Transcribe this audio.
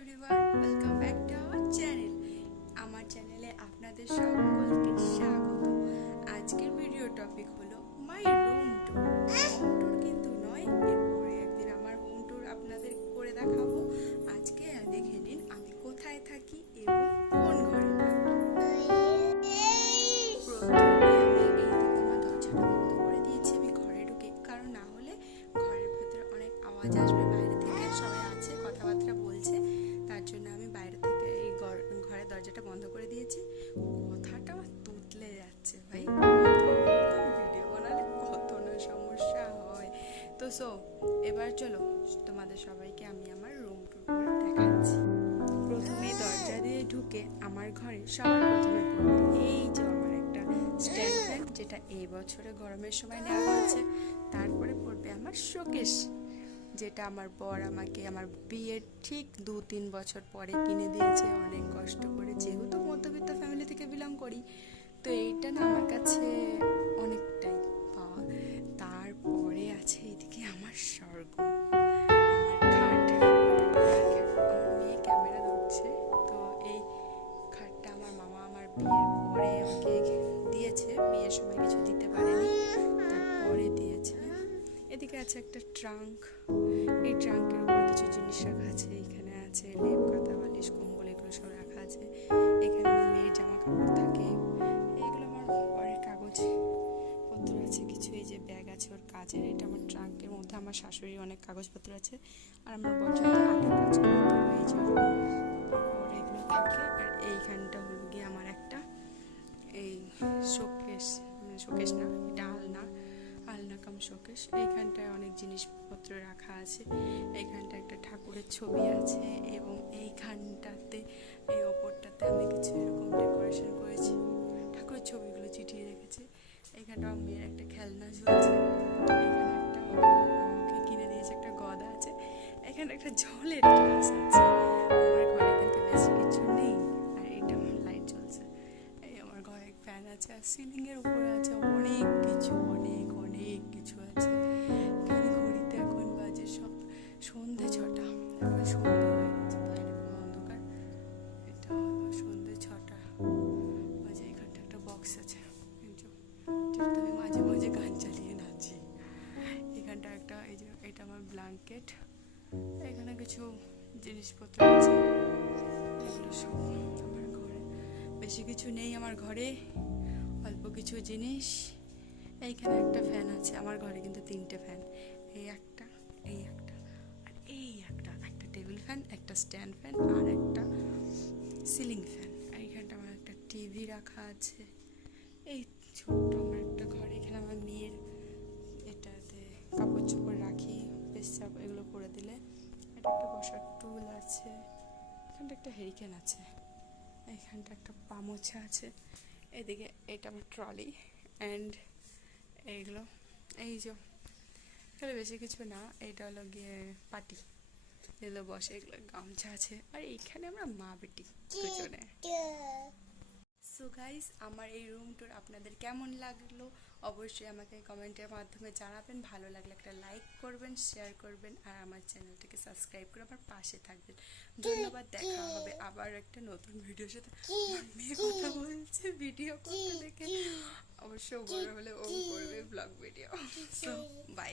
Everyone, welcome back to our channel. আমার চ্যানেলে আপনাদের সকলকে স্বাগত। আজকের ভিডিও টপিক হলো my room tour. Home tour কিন্তু নয়, এরপরে একদিন আমার হোম ট্যুর আপনাদের করে দেখাবো। আজকে দেখে নিন আমি কোথায় থাকি এবং কোন ঘরে থাকি। প্রথমে আমি এই দিকে আমার দরজাটা বন্ধ করে দিয়েছি আমি ঘরে ঢুকে, কারণ না হলে ঘরের ভেতরে অনেক আওয়াজ আসবে। বাইরে থেকে সবাই আছে, কথাবার্তা বলছে, তার জন্য আমি বাইরে থেকে এই ঘরের দরজাটা বন্ধ করে দিয়েছি। কথাটা আমার তুতলে যাচ্ছে ভাই, ভিডিও বানালে কত না সমস্যা হয়। তো এবার চলো তোমাদের সবাইকে আমি আমার রুম ট্যুর করে দেখাচ্ছি। প্রথমে দরজা দিয়ে ঢুকে আমার ঘরে সবার প্রথমে পড়বে এই যে আমার একটা স্ট্যান্ড ফ্যান, যেটা এই বছরে গরমের সময় নেওয়া হয়েছে। তারপরে পড়বে আমার শোকেস, যেটা আমার বর আমাকে আমার বিয়ের ঠিক 2-3 বছর পরে কিনে দিয়েছে, অনেক কষ্ট করে, যেহেতু মধ্যবিত্ত ফ্যামিলি থেকে বিলং করি। তো এইটা না আমার কাছে অনেকটাই পাওয়া। তারপরে আছে এদিকে আমার স্বর্গ, আমার খাট। আমার মেয়ে ক্যামেরা ধরছে, তো এই খাটটা আমার মামা আমার বিয়ের পরে আমাকে দিয়েছে, বিয়ের সময় কিছু দিতে পারেনি, তারপরে দিয়েছে। এদিকে আছে একটা ট্রাঙ্ক, এই ট্রাঙ্কের উপর কিছু জিনিস রাখা আছে। এখানে আছে লেপ, কাঁথা, বালিশ, কম্বল, এগুলো সব রাখা আছে। এখানে আমার মেয়ের জামা কাপড় থাকে, এইগুলো আমার পরের কাগজ পত্র আছে কিছু। এই যে ব্যাগ আছে ওর কাজের, এটা আমার ট্রাঙ্কের মধ্যে আমার শাশুড়ির অনেক কাগজপত্র আছে। আর আমার বছর আটার কাজ করে, এই যে ওর এগুলো থাকে। আর এইখানটা হলো গিয়ে আমার একটা এই শোকেস, শোকেস না, এটা আলনা কাম শোকেস। এইখানটায় অনেক জিনিসপত্র রাখা আছে। এইখানটা একটা ঠাকুরের ছবি আছে, এবং এইখানটাতে এই ওপরটাতে আমি কিছু এরকম ডেকোরেশন করেছি, ঠাকুরের ছবিগুলো চিটিয়ে রেখেছি। এইখানটা আমার মেয়ের একটা খেলনা ঝুলছে। এখানে একটা ওকে কিনে দিয়েছে একটা গদা আছে। এখানে একটা জলের গ্লাস আছে। আমার ঘরে কিন্তু বেশি কিছু নেই। আর এটা আমার লাইট জ্বলছে, এই আমার ঘরে ফ্যান আছে, আর সিলিং এর উপরে আছে অনেক কিছু, অনেক কিছু আছে। এখানে ঘড়িতে এখন বাজে সব সন্ধে 6টা, এখন সন্ধে হয়ে গেছে, বাইরে পুরো অন্ধকার। এটা হলো সন্ধে 6টা বাজে। এখানটা একটা বক্স আছে, যেটাতে আমি মাঝে মাঝে গান চালিয়ে নাচি। এখানটা একটা, এই যে এটা আমার ব্ল্যাঙ্কেট। এখানে কিছু জিনিসপত্র আছে, এগুলো সব আমার ঘরে। বেশি কিছু নেই আমার ঘরে, অল্প কিছু জিনিস। এইখানে একটা ফ্যান আছে, আমার ঘরে কিন্তু 3টে ফ্যান, এই একটা, আর এই একটা টেবিল ফ্যান, একটা স্ট্যান্ড ফ্যান, আর একটা সিলিং ফ্যান। এইখানটা আমার একটা টিভি রাখা আছে। এই ছোট্ট আমার একটা ঘর, এখানে আমার মেয়ের এটাতে কাপড় চোপড় রাখি, পেশাব এগুলো করে দিলে। এটা একটা বসার টুল আছে, এখানটা একটা হেরিকেন আছে, এইখানটা একটা পামোছা আছে। এদিকে এটা আমার ট্রলি, অ্যান্ড এইগুলো, এই যে এগুলো বেশি কিছু না, এটা হলো গিয়ে পাটি, এগুলো বসে, এগুলো গামছা আছে। আর এইখানে আমরা মা বেটি দুজনে। সো গাইস, আমার এই রুম ট্যুর আপনাদের কেমন লাগলো অবশ্যই আমাকে কমেন্টের মাধ্যমে জানাবেন। ভালো লাগলে একটা লাইক করবেন, শেয়ার করবেন, আর আমার চ্যানেলটাকে সাবস্ক্রাইব করে আমার পাশে থাকবেন। ধন্যবাদ, দেখা হবে আবার একটা নতুন ভিডিওর সাথে। আমার মেয়ে কথা বলছে ভিডিও করতে দেখে, অবশ্য বড় হলে ও করবে ব্লগ ভিডিও। So by.